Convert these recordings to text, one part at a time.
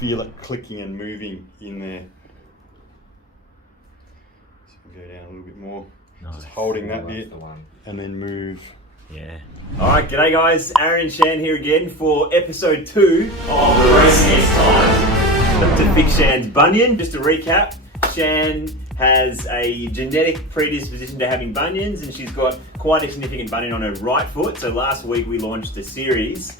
feel it clicking and moving in there. So you can go down a little bit more. Nice. Just holding that bit and then move. Yeah. Alright, g'day guys. Aaron and Shan here again for episode 2 of the Race Against Time to fix Shan's bunion. Just to recap, Shan has a genetic predisposition to having bunions, and she's got quite a significant bunion on her right foot. So last week we launched a series.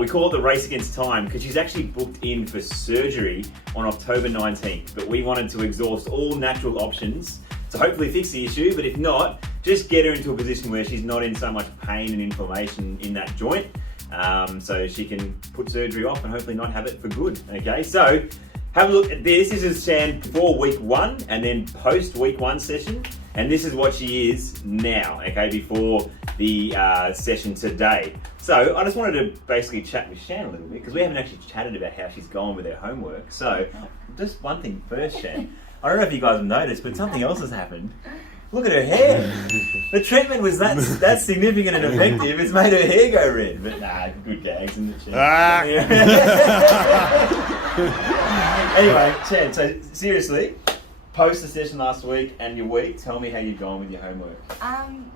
We call it the Race Against Time because she's actually booked in for surgery on October 19th. But we wanted to exhaust all natural options to hopefully fix the issue, but if not, just get her into a position where she's not in so much pain and inflammation in that joint, so she can put surgery off and hopefully not have it for good. Okay, so have a look at this. This is Shan before week 1 and then post week 1 session, and this is what she is now, okay, before the session today. So I just wanted to basically chat with Shan a little bit because we haven't actually chatted about how she's gone with her homework. So just one thing first, Shan. I don't know if you guys have noticed, but something else has happened. Look at her hair. The treatment was that significant and effective. It's made her hair go red. But nah, good gags, isn't it, Shan? Anyway, Shan, so seriously, post the session last week and your week, tell me how you've gone with your homework.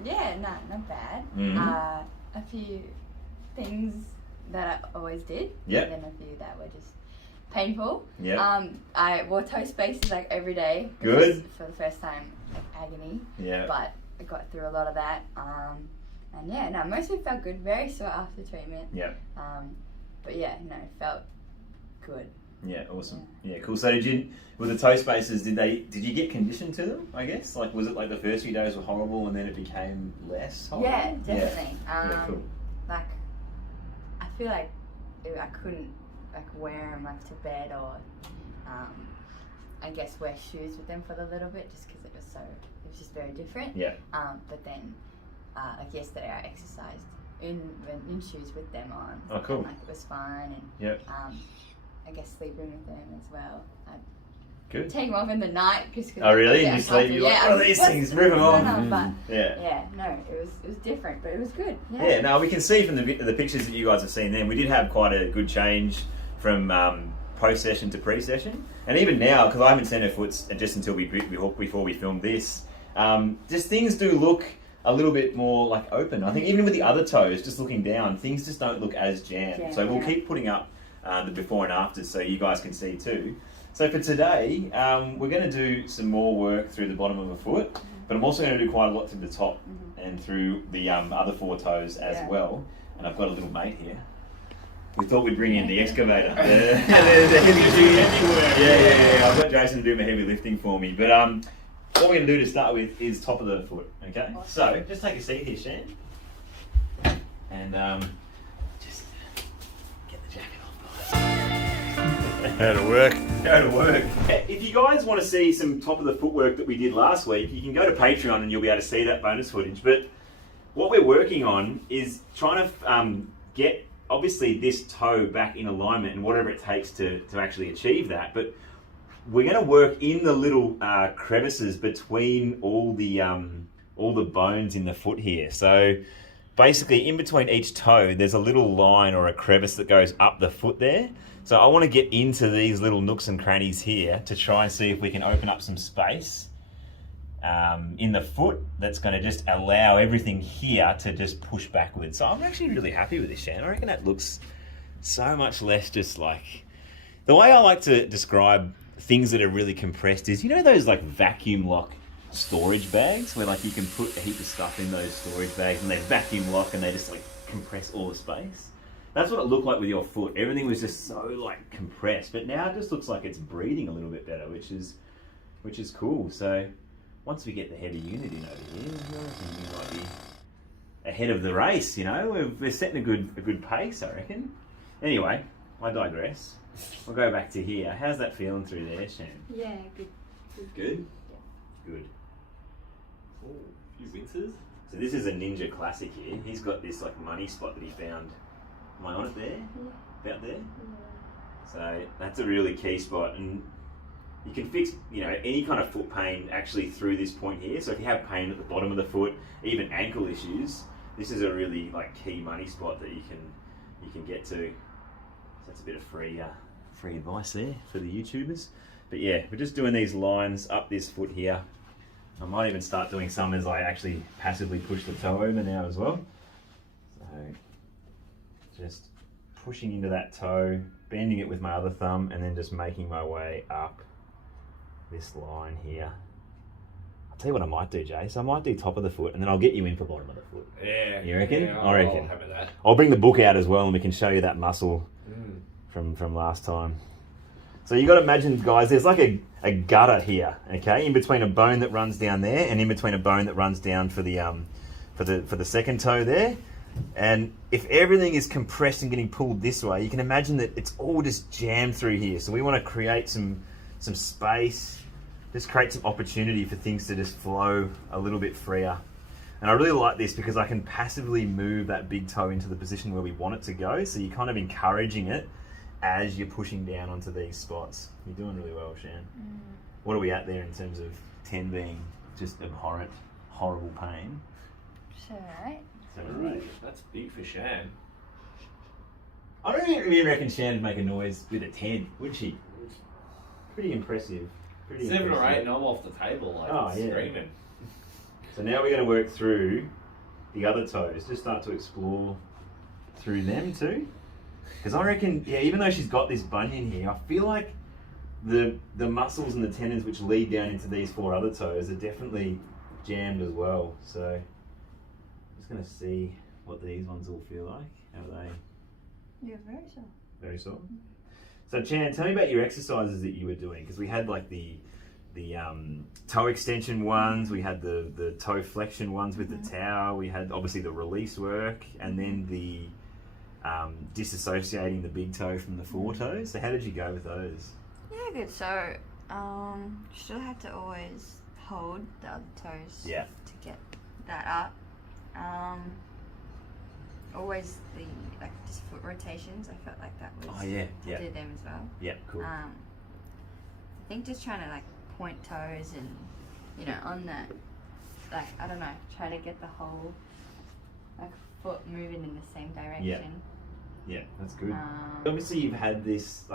Yeah, not bad. Mm-hmm. A few things that I always did. Yep. And then a few that were just painful. Yeah. I wore toe spaces like every day. Good. For the first time, like agony. Yeah. But I got through a lot of that. And yeah, no, mostly felt good. Very sore after treatment. Yeah. But yeah, no, felt good. Yeah, awesome. Yeah, cool. So with the toe spaces, did you get conditioned to them, I guess? Like, was it like the first few days were horrible and then it became less horrible? Yeah, definitely. Yeah, cool. Like, I feel like I couldn't like wear them like to bed or I guess wear shoes with them for a little bit just because it was just very different. Yeah. But then like yesterday I exercised in shoes with them on. Oh, cool. And, like, it was fine, and Yep. I guess sleeping with them as well. Good. Take them off in the night just because. Oh really? You sleep? You're like, these things, move them on. But yeah, no, it was different, but it was good. Yeah. Yeah. Now we can see from the pictures that you guys have seen then, we did have quite a good change from post-session to pre-session, and even now, because I haven't seen her foot just until before we filmed this, just things do look a little bit more like open. I think even with the other toes, just looking down, things just don't look as jammed. So we'll keep putting up the before and afters so you guys can see too. So for today, we're going to do some more work through the bottom of the foot, but I'm also going to do quite a lot through the top and through the other 4 toes as well. And I've got a little mate here. We thought we'd bring in the excavator. the heavy duty. Yeah. I've got Jason to do my heavy lifting for me. But what we're going to do to start with is top of the foot. Okay. Awesome. So just take a seat here, Shan, and just get the jacket off. How to work. How to work. If you guys want to see some top of the foot work that we did last week, you can go to Patreon and you'll be able to see that bonus footage. But what we're working on is trying to get obviously this toe back in alignment and whatever it takes to actually achieve that. But we're going to work in the little crevices between all the bones in the foot here. So basically in between each toe, there's a little line or a crevice that goes up the foot there. So I want to get into these little nooks and crannies here to try and see if we can open up some space in the foot that's going to just allow everything here to just push backwards. So I'm actually really happy with this, Shan. I reckon that looks so much less just like... The way I like to describe things that are really compressed is, you know those like vacuum lock storage bags where like you can put a heap of stuff in those storage bags and they vacuum lock and they just like compress all the space? That's what it looked like with your foot. Everything was just so like compressed, but now it just looks like it's breathing a little bit better, which is cool. So once we get the heavy unit in over here, we might be ahead of the race. You know, we're setting a good pace, I reckon. Anyway, I digress. We'll go back to here. How's that feeling through there, Shan? Yeah, good. Good? Yeah. Good. Oh, a few winters. So this is a Ninja Classic here. He's got this like money spot that he found. Am I on it there? Yeah. About there? Yeah. So that's a really key spot, and you can fix, you know, any kind of foot pain actually through this point here. So if you have pain at the bottom of the foot, even ankle issues, this is a really like key money spot that you can get to. So that's a bit of free free advice there for the YouTubers. But yeah, we're just doing these lines up this foot here. I might even start doing some as I actually passively push the toe over now as well. So just pushing into that toe, bending it with my other thumb, and then just making my way up this line here. I'll tell you what I might do, Jay. So I might do top of the foot, and then I'll get you in for bottom of the foot. Yeah. You reckon? Yeah, I reckon. I'll have that. I'll bring the book out as well, and we can show you that muscle from last time. So you got to imagine, guys, there's like a gutter here, okay, in between a bone that runs down there, and in between a bone that runs down for the second toe there. And if everything is compressed and getting pulled this way, you can imagine that it's all just jammed through here. So we want to create some space, just create some opportunity for things to just flow a little bit freer. And I really like this because I can passively move that big toe into the position where we want it to go. So you're kind of encouraging it as you're pushing down onto these spots. You're doing really well, Shan. What are we at there in terms of 10 being just abhorrent, horrible pain? Sure, right? 7 or 8. That's big for Shan. I don't even reckon Shan would make a noise with a 10, would she? Pretty impressive. 7 or 8 and I'm off the table, like screaming. So now we're going to work through the other toes. Just start to explore through them too. Because I reckon, yeah, even though she's got this bunion here, I feel like the muscles and the tendons which lead down into these 4 other toes are definitely jammed as well. So I'm just going to see what these ones all feel like. How are they? You're very sore. Very sore. So Chan, tell me about your exercises that you were doing, because we had like the toe extension ones, we had the toe flexion ones with the towel, we had obviously the release work, and then the disassociating the big toe from the foretoes. So how did you go with those? Yeah, good. So, still had to always hold the other toes to get that up. Always the just foot rotations. I felt like that was. Oh yeah, I did them as well. Yeah, cool. I think just trying to point toes and on that, I don't know, try to get the whole foot moving in the same direction. Yeah, that's good. Obviously you've had this,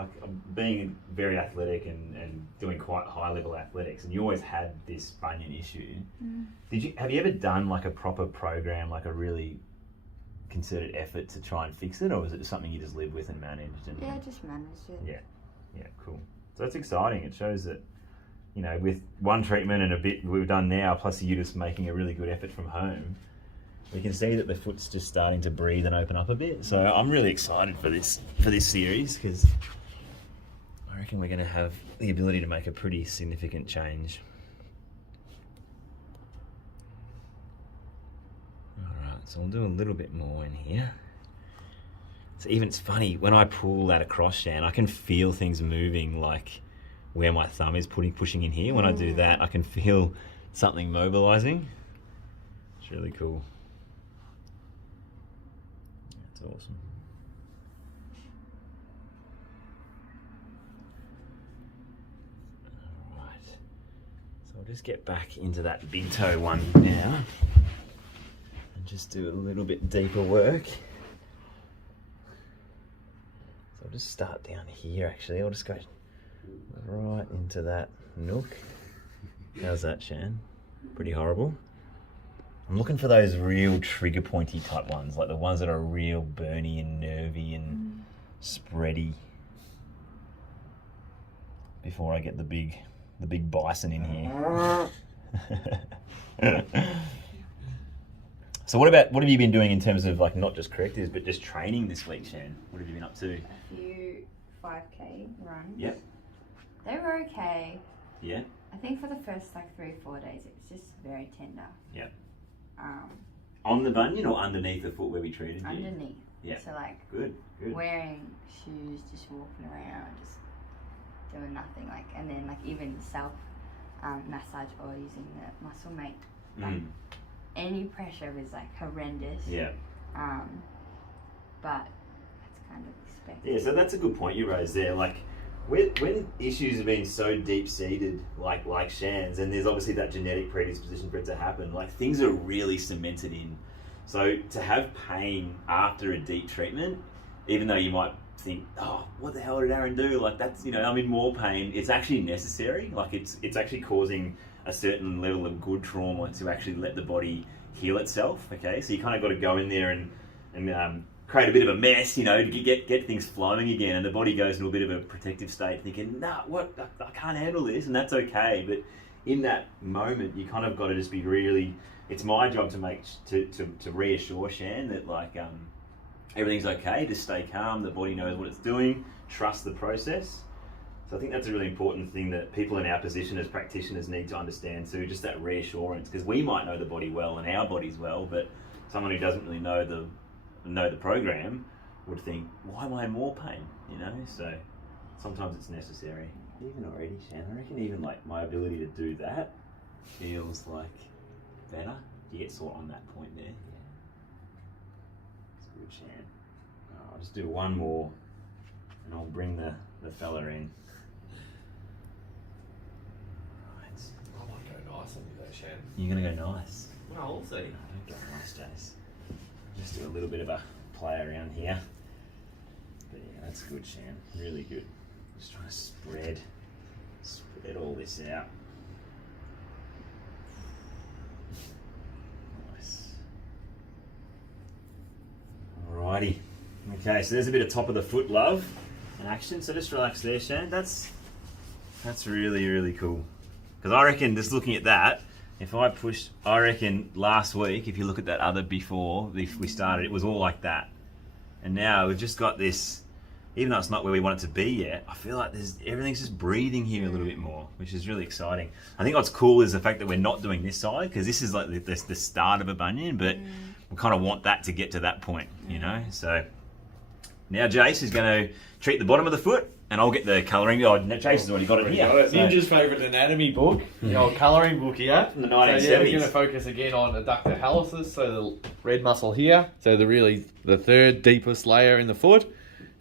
being very athletic and doing quite high level athletics, and you always had this bunion issue. Have you ever done a proper program, a really concerted effort to try and fix it, or was it just something you just lived with and managed? Yeah, just managed it. Yeah, cool. So that's exciting. It shows that, with one treatment and a bit we've done now, plus you just making a really good effort from home, we can see that the foot's just starting to breathe and open up a bit. So I'm really excited for this series, because I reckon we're going to have the ability to make a pretty significant change. Alright, so we'll do a little bit more in here. So even, it's funny, when I pull that across, Shan, I can feel things moving, where my thumb is pushing in here. When I do that, I can feel something mobilizing. It's really cool. That's awesome. All right. So I'll just get back into that big toe one now and just do a little bit deeper work. So I'll just start down here actually. I'll just go right into that nook. How's that, Shan? Pretty horrible. I'm looking for those real trigger pointy type ones, like the ones that are real burny and nervy and spready, before I get the big bison in here. So what have you been doing in terms of not just correctives but just training this week, Shan? What have you been up to? A few 5K runs. Yep. They were okay. Yeah. I think for the first 3 or 4 days it was just very tender. Yep. On the bunion or underneath the foot where we treated you? Underneath. Yeah. So good. wearing shoes, just walking around, just doing nothing. And then even self massage or using the muscle mate. Any pressure was horrendous. Yeah. But that's kind of expected. Yeah, so that's a good point you raised there. When issues have been so deep-seated, like Shan's, and there's obviously that genetic predisposition for it to happen, things are really cemented in. So to have pain after a deep treatment, even though you might think, oh, what the hell did Aaron do? Like that's, I'm in more pain. It's actually necessary. Like it's actually causing a certain level of good trauma to actually let the body heal itself. Okay, so you kind of got to go in there and create a bit of a mess, to get things flowing again, and the body goes into a bit of a protective state, thinking, nah, I can't handle this, and that's okay. But in that moment, you kind of got to just be really. It's my job to reassure Shan that everything's okay. Just stay calm. The body knows what it's doing. Trust the process. So I think that's a really important thing that people in our position as practitioners need to understand too. Just that reassurance, because we might know the body well and our bodies well, but someone who doesn't really know the program would think, why am I in more pain? So sometimes it's necessary. Even already, Shan, I reckon even my ability to do that feels better. You get sore on that point there. Yeah. It's good, Shan. I'll just do one more and I'll bring the fella in. Right. I might go nice on you though, Shan. You're going to go nice? Well, we'll see. No, don't go nice, Jace. Just do a little bit of a play around here. But yeah, that's good, Shan. Really good. Just trying to spread all this out. Nice. Alrighty. Okay, so there's a bit of top of the foot love in action. So just relax there, Shan. That's really, really cool. Because I reckon, just looking at that, if I pushed, I reckon last week, if you look at that other before we started, it was all like that. And now we've just got this, even though it's not where we want it to be yet, I feel like everything's just breathing here a little bit more, which is really exciting. I think what's cool is the fact that we're not doing this side, because this is like the start of a bunion, but we kind of want that to get to that point, So now Jace is going to treat the bottom of the foot, and I'll get the colouring. Oh, Jace has already got it here. Ninja's favourite anatomy book, the old colouring book here. From the 1970s. So yeah, we're going to focus again on adductor hallucis, so the red muscle here. So the third deepest layer in the foot.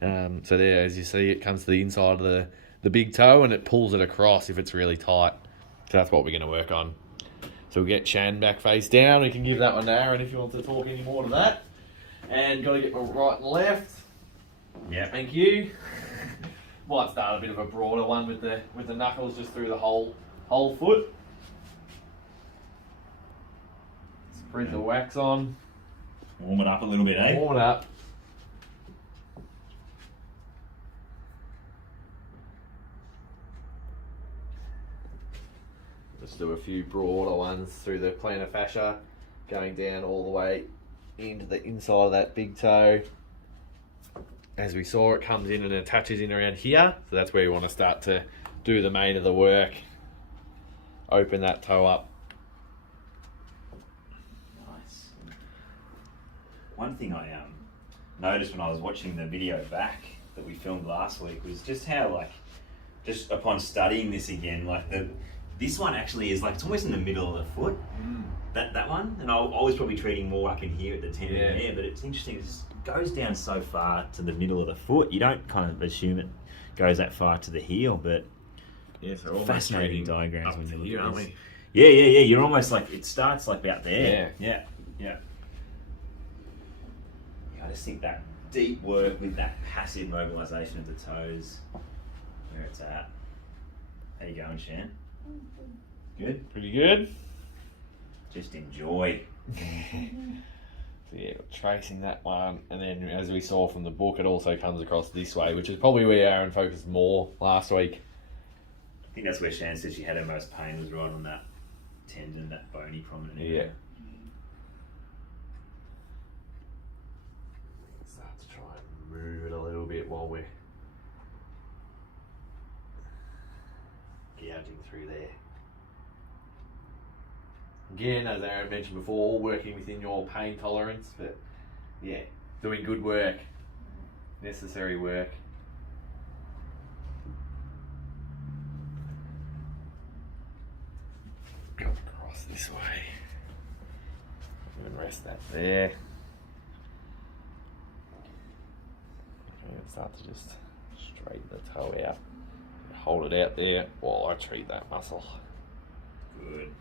So there, as you see, it comes to the inside of the big toe and it pulls it across if it's really tight. So that's what we're going to work on. So we'll get Shan back face down. We can give that one to Aaron if you want to talk any more to that. And got to get my right and left. Yeah. Thank you. Might start a bit of a broader one with the knuckles just through the whole foot. Spread the wax on. Warm it up a little bit, eh? Warm it up. Let's do a few broader ones through the plantar fascia, going down all the way into the inside of that big toe. As we saw, it comes in and attaches in around here, so that's where you want to start to do the main of the work. Open that toe up. Nice. One thing I noticed when I was watching the video back that we filmed last week was just how, just upon studying this again, this one actually is it's almost in the middle of the foot. That one, and I was probably treating more up in here at the tendon there, but it's interesting. It just goes down so far to the middle of the foot. You don't kind of assume it goes that far to the heel, but so fascinating diagrams when you look here, at aren't this. we? Yeah. You're almost it starts about there. Yeah. I just think that deep work with that passive mobilization of the toes, where it's at. How you going, Shan? Good? Pretty good. Just enjoy. So yeah, tracing that one, and then as we saw from the book, it also comes across this way, which is probably where Aaron focused more last week. I think that's where Shan said she had her most pain, was right on that tendon, that bony prominent area. Start to try and move it a little bit while we're gouging through there. Again, as Aaron mentioned before, working within your pain tolerance, but yeah, doing good work, necessary work. Go across this way. And rest that there. And start to just straighten the toe out. Hold it out there while I treat that muscle. Good.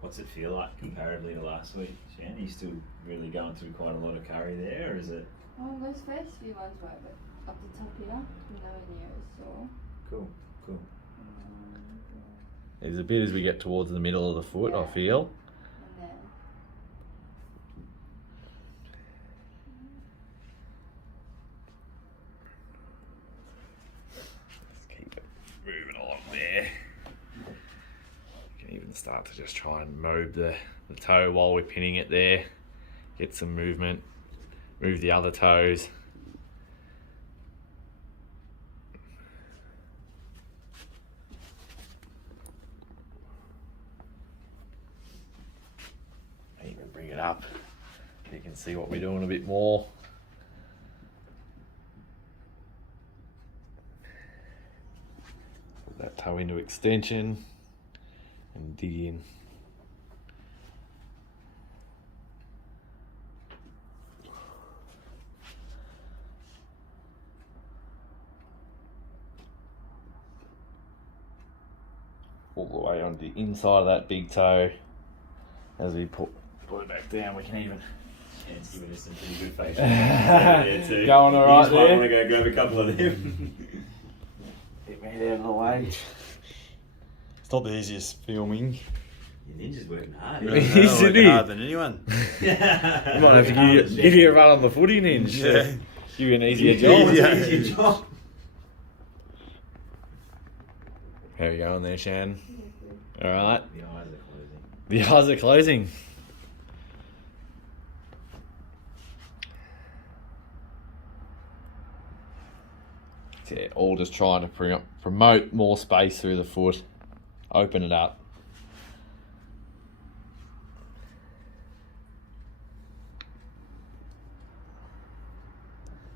What's it feel like comparatively to last week, Shan? Are you still really going through quite a lot of carry there, or is it? Oh, those first few ones were, but up the top here, nowhere near as sore. Cool, cool. There's a bit as we get towards the middle of the foot, I feel. And then Just keep it moving along there. You can even start to just try and mobe the toe while we're pinning it there. Get some movement. Move the other toes. Even bring it up. You can see what we're doing a bit more. Put that toe into extension and dig in. All the way on the inside of that big toe. As we put it back down, we can even. Shan's giving us some pretty good facial there too. Going all right You just might there. want to go grab a couple of them. Get me out of the way. It's not the easiest filming. Your ninja's working hard. Yeah. Isn't He's Working in here. harder than anyone. he? You might have to give you a run on the footy, Ninja. Yeah. Give you an easier job. Yeah. Easier job. How are you going there, Shan? All right. The eyes are closing. The eyes are closing. Yeah, all just trying to promote more space through the foot. Open it up.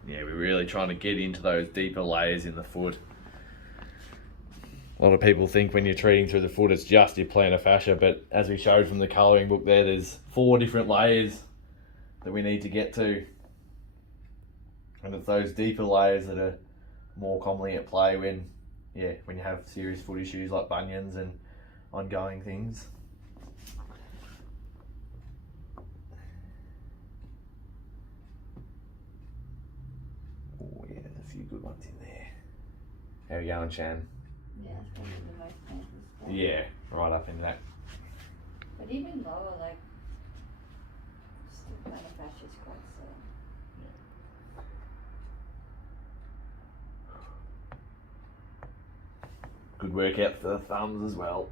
Yeah, we're really trying to get into those deeper layers in the foot. A lot of people think when you're treating through the foot it's just your plantar fascia, but as we showed from the colouring book there's 4 different layers that we need to get to. And it's those deeper layers that are more commonly at play when you have serious foot issues like bunions and ongoing things. Oh yeah, there's a few good ones in there. How are you going, Shan? yeah, it's probably the most painful spot. Yeah, right up in that. But even lower, like, still plantar fascia is quite sore. Good workout for the thumbs as well.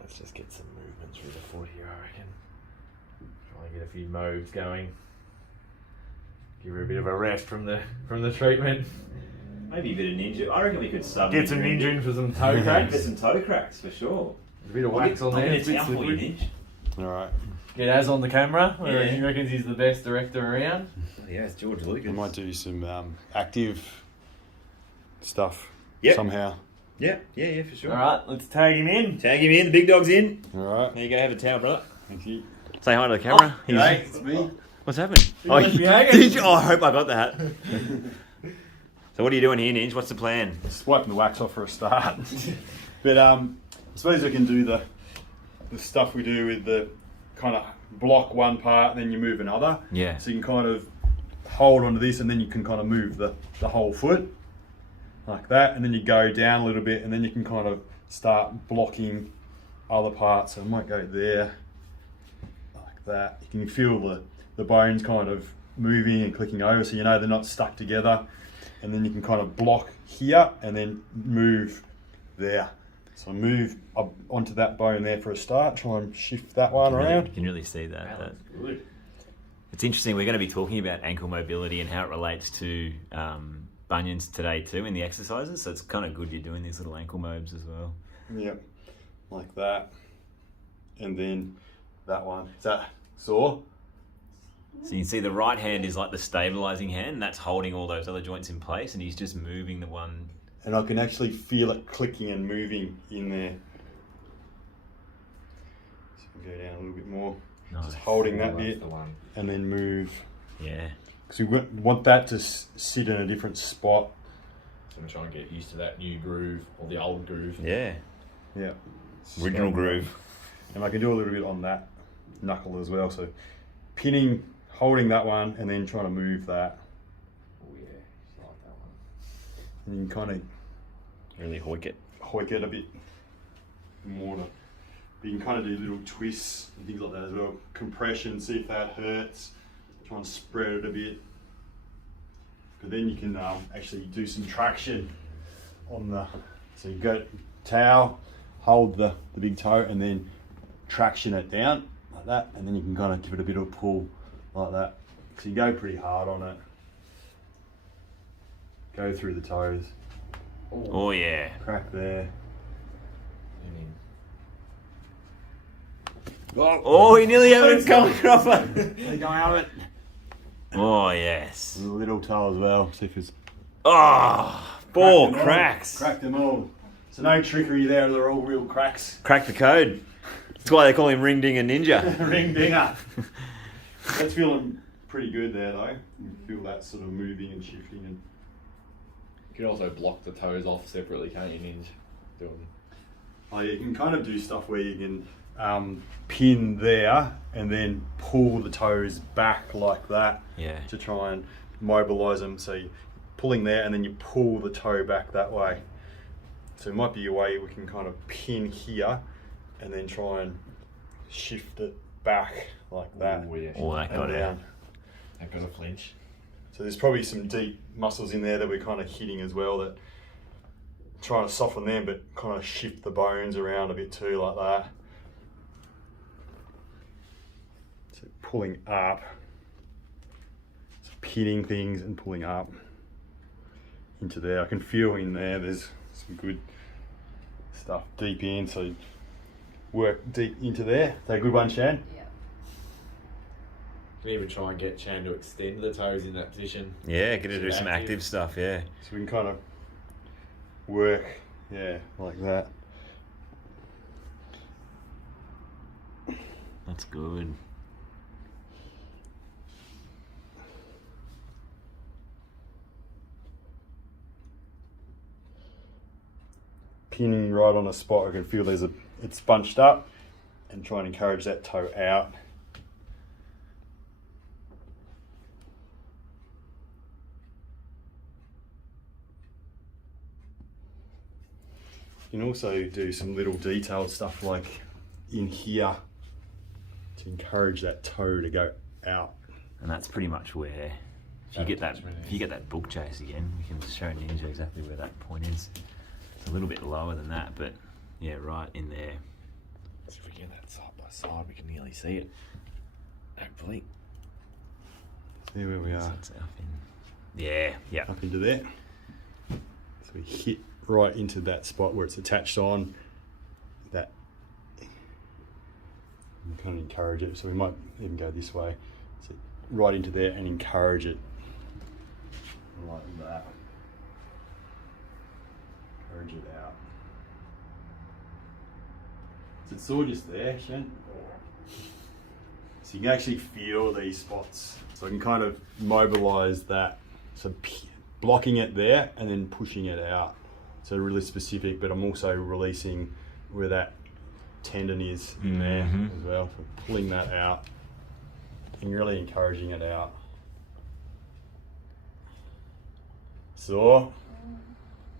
Let's just get some movement through the foot here, I reckon. Try and get a few moves going. Give her a bit of a rest from the treatment. Maybe a bit of ninja. I reckon we could sub. Get some ninja in for some toe Get cracks. some toe cracks for sure. A bit of wax on there. I'm It's a bit down for you, slippery. Ninja. All right. Get Az on the camera. Yeah. He reckons he's the best director around. Yeah, it's George Lucas. I might do some active stuff Yep. somehow. Yeah, for sure. All right, let's tag him in. Tag him in. The big dog's in. All right. There you go. Have a towel, brother. Thank you. Say hi to the camera. Hey, it's me. What's happening? You left me hanging. Did you? Oh, I hope I got that. So what are you doing here, Ninja? What's the plan? Just wiping the wax off for a start. But I suppose I can do the stuff we do with the kind of block one part and then you move another. Yeah. So you can kind of hold onto this and then you can kind of move the whole foot like that, and then you go down a little bit and then you can kind of start blocking other parts. So I might go there like that. You can feel the bones kind of moving and clicking over, so you know they're not stuck together. And then you can kind of block here and then move there. So move up onto that bone there for a start. Try and shift that one around. You can really see that. That looks good. It's interesting. We're going to be talking about ankle mobility and how it relates to bunions today too in the exercises. So it's kind of good you're doing these little ankle mobs as well. Yep, like that. And then that one. Is that sore? So you can see the right hand is like the stabilizing hand, and that's holding all those other joints in place, and he's just moving the one. And I can actually feel it clicking and moving in there. So you can go down a little bit more. Nice. Just holding that That's bit the one. and then move Yeah. because we want that to sit in a different spot. So I'm trying to get used to that new groove or the old groove. Yeah. Yeah. Original groove. And I can do a little bit on that knuckle as well. So pinning, holding that one, and then trying to move that. Oh yeah, I like that one. And you can kind of Really hoik it. hoik it a bit more. But you can kind of do little twists and things like that as well. Compression, see if that hurts. Try and spread it a bit. But then you can actually do some traction on the. So you go towel, hold the big toe, and then traction it down like that, and then you can kind of give it a bit of a pull like that. So you go pretty hard on it. Go through the toes. Oh yeah. Crack there. Oh, he nearly had it come across. They go out of it. Oh yes. A little toe as well. See if it's Oh, ball Crack them all. cracks. Crack them all. So no trickery there. They're all real cracks. Crack the code. That's why they call him Ring Ding and Ninja. Ring dinger. That's feeling pretty good there though. You feel that sort of moving and shifting and. You can also block the toes off separately, can't you, Ninja? Doing. Oh, you can kind of do stuff where you can pin there and then pull the toes back like that. Yeah. To try and mobilise them. So you're pulling there and then you pull the toe back that way. So it might be a way we can kind of pin here and then try and shift it back like that. Oh yeah. Oh, that And got it. down. I've got a flinch. So there's probably some deep muscles in there that we're kind of hitting as well, that trying to soften them but kind of shift the bones around a bit too like that. So pulling up, so pinning things and pulling up into there. I can feel in there there's some good stuff deep in, so work deep into there. Is that a good one, Shan? Yeah. You can even try and get Chan to extend the toes in that position. Yeah, get to do some active stuff, yeah. So we can kind of work, yeah, like that. That's good. Pinning right on a spot, I can feel it's bunched up, and try and encourage that toe out. You can also do some little detailed stuff like in here to encourage that toe to go out. And that's pretty much where, if you get that book chase again, we can show Ninja exactly where that point is. It's a little bit lower than that, but yeah, right in there. So if we get that side by side, we can nearly see it. Hopefully. See where we are. That's up in. Yeah, yeah. Up into there. So we hit right into that spot where it's attached on. That. And kind of encourage it. So we might even go this way. So right into there and encourage it. Like that. Encourage it out. Is it sore just there, Shan? So you can actually feel these spots. So I can kind of mobilise that. So blocking it there and then pushing it out. So really specific, but I'm also releasing where that tendon is in there as well. So pulling that out and really encouraging it out. Sore?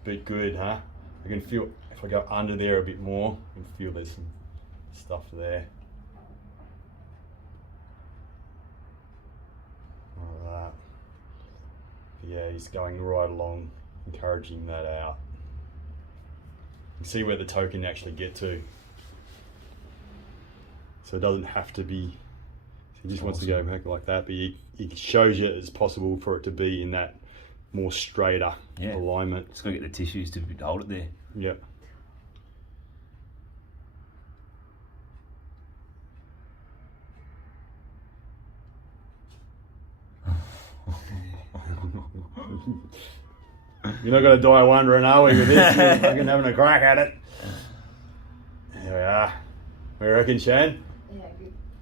Bit good, huh? I can feel, if I go under there a bit more, I can feel there's some stuff there. Like that. Yeah, he's going right along, encouraging that out. You can see where the toe can actually get to. So it doesn't have to be, he just wants to go back like that, but it shows you it's possible for it to be in that more straighter alignment. Just gotta get the tissues to hold it there. Yeah. You're not going to die wondering, are we, with this? You're fucking having a crack at it. There we are. What do you reckon, Shan?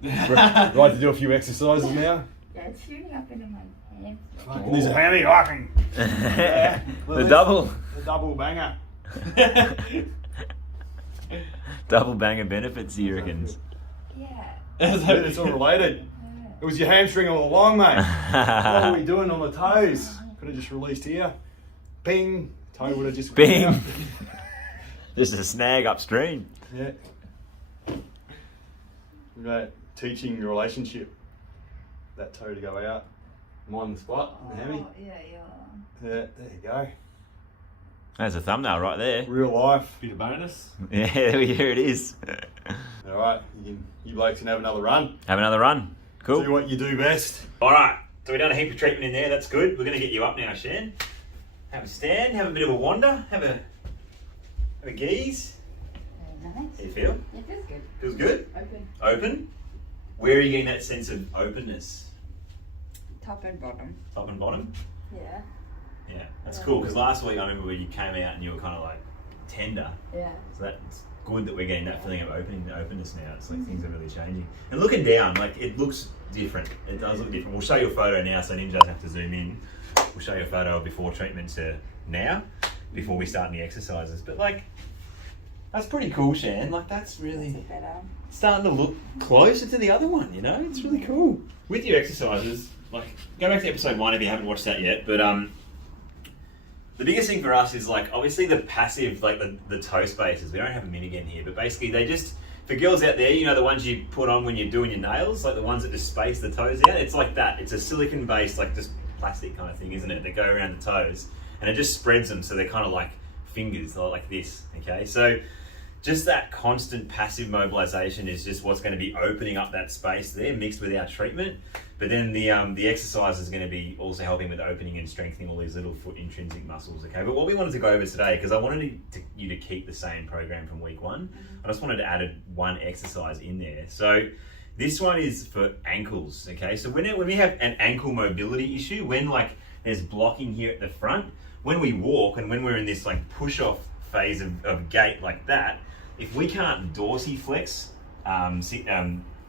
Yeah, good. Right to do a few exercises now? Yeah, it's shooting up into my Yeah. Fucking, there's a hammy rocking. Yeah. The double. The double banger. Double banger benefits, you reckons? Yeah. It's all related. It was your hamstring all along, mate. What were we doing on the toes? Could have just released here. Bing. Toe would have just Bing. out. Just a snag upstream. Yeah. About teaching your relationship. That toe to go out. Mind the spot. The hammy. Yeah. Yeah, there you go. There's a thumbnail right there. Real life. Bit of bonus. Yeah, here it is. All right, you blokes can have another run. Have another run. Cool. Do what you do best. All right, so we've done a heap of treatment in there. That's good. We're going to get you up now, Shan. Have a stand, have a bit of a wander, have a geeze. Very nice. How do you feel? It feels good. Feels good? Open. Open? Where are you getting that sense of openness? Top and bottom. Top and bottom? Yeah. Yeah, that's cool, because last week I remember when you came out and you were kind of like tender. Yeah. So that's good that we're getting that feeling of openness now. It's like things are really changing. And looking down, like it looks different. It does look different. We'll show you a photo now so Ninja doesn't have to zoom in. We'll show you a photo of before treatment to now, before we start the exercises. But like, that's pretty cool, Shan. Like that's really Better. starting to look closer to the other one, you know? It's really cool. With your exercises, like, go back to episode 1 if you haven't watched that yet, but the biggest thing for us is like, obviously the passive, like the toe spaces. We don't have a minigun here, but basically they just, for girls out there, you know the ones you put on when you're doing your nails, like the ones that just space the toes out? It's like that. It's a silicone based, like just plastic kind of thing, isn't it? That go around the toes, and it just spreads them so they're kind of like fingers, like this, okay? So just that constant passive mobilization is just what's going to be opening up that space there, mixed with our treatment. But then the exercise is going to be also helping with opening and strengthening all these little foot intrinsic muscles, okay? But what we wanted to go over today, because I wanted you to keep the same program from week 1, I just wanted to add one exercise in there. So this one is for ankles, okay? So when we have an ankle mobility issue, when like there's blocking here at the front, when we walk and when we're in this like push-off phase of gait like that, if we can't dorsiflex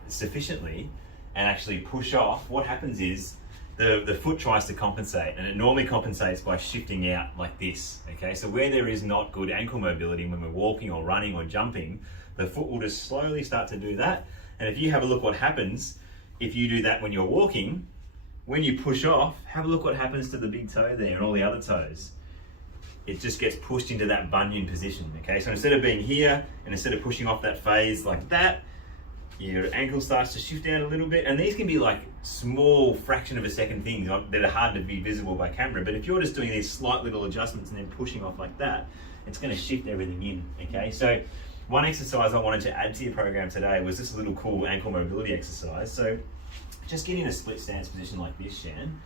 sufficiently and actually push off, what happens is the foot tries to compensate, and it normally compensates by shifting out like this, okay? So where there is not good ankle mobility when we're walking or running or jumping, the foot will just slowly start to do that. And if you have a look what happens, if you do that when you're walking, when you push off, have a look what happens to the big toe there and all the other toes. It just gets pushed into that bunion position, okay? So instead of being here, and instead of pushing off that phase like that, your ankle starts to shift out a little bit, and these can be like small fraction of a second things that are hard to be visible by camera, but if you're just doing these slight little adjustments and then pushing off like that, it's gonna shift everything in, okay? So one exercise I wanted to add to your program today was this little cool ankle mobility exercise. So just get in a split stance position like this, Shan,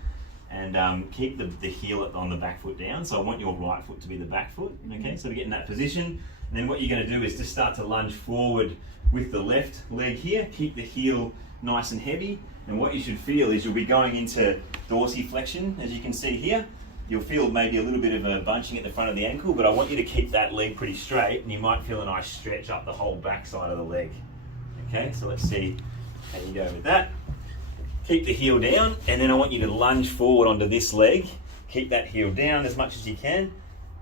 and keep the heel on the back foot down. So I want your right foot to be the back foot, okay? So we get in that position, and then what you're gonna do is just start to lunge forward with the left leg here, keep the heel nice and heavy, and what you should feel is you'll be going into dorsiflexion, as you can see here. You'll feel maybe a little bit of a bunching at the front of the ankle, but I want you to keep that leg pretty straight, and you might feel a nice stretch up the whole back side of the leg. Okay, so let's see how you go with that. Keep the heel down, and then I want you to lunge forward onto this leg. Keep that heel down as much as you can,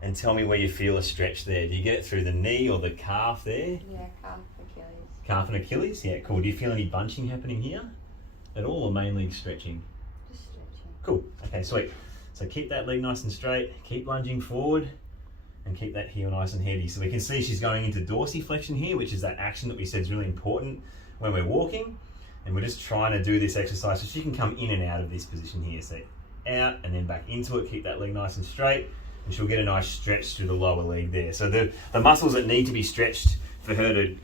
and tell me where you feel a stretch there. Do you get it through the knee or the calf there? Yeah, calf, Achilles. Calf and Achilles? Yeah, cool. Do you feel any bunching happening here at all, or mainly stretching? Just stretching. Cool. Okay, sweet. So keep that leg nice and straight, keep lunging forward, and keep that heel nice and heavy. So we can see she's going into dorsiflexion here, which is that action that we said is really important when we're walking. And we're just trying to do this exercise so she can come in and out of this position here. So out and then back into it, keep that leg nice and straight, and she'll get a nice stretch through the lower leg there. So the muscles that need to be stretched for her to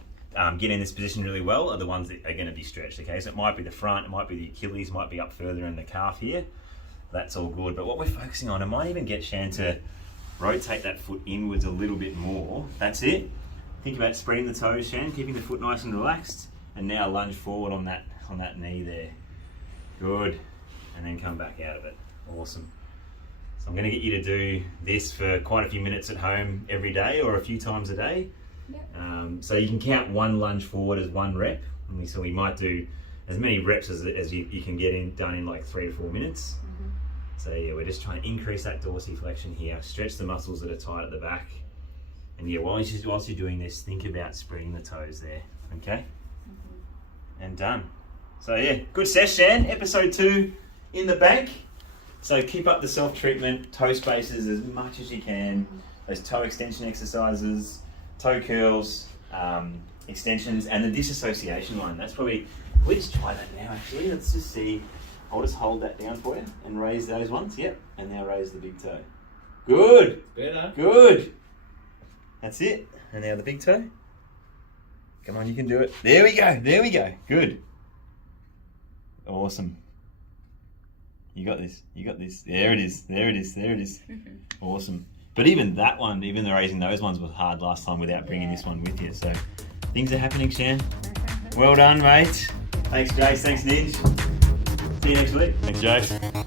get in this position really well are the ones that are going to be stretched, okay? So it might be the front, it might be the Achilles, it might be up further in the calf here. That's all good. But what we're focusing on, I might even get Shan to rotate that foot inwards a little bit more. That's it. Think about spreading the toes, Shan, keeping the foot nice and relaxed, and now lunge forward on that knee there. Good. And then come back out of it. Awesome. So I'm going to get you to do this for quite a few minutes at home every day, or a few times a day. Yep. So you can count one lunge forward as one rep. So we might do as many reps as you can get done in like 3 to 4 minutes. So yeah, we're just trying to increase that dorsiflexion here, stretch the muscles that are tight at the back. And yeah, whilst you're doing this, think about spreading the toes there, okay? And done. So yeah, good session, episode 2 in the bank. So keep up the self-treatment, toe spaces as much as you can, those toe extension exercises, toe curls, extensions, and the disassociation one. That's probably, let's try that now actually. Let's just see. I'll just hold that down for you and raise those ones. Yep. And now raise the big toe. Good. Better. Good. That's it. And now the big toe. Come on, you can do it. There we go. There we go. Good. Awesome. You got this. You got this. There it is. There it is. There it is. Awesome. But even that one, even the raising those ones was hard last time without bringing this one with you. So things are happening, Shan. Well done, mate. Thanks, Jace. Thanks, Ninj. See you next week. Thanks, Jace.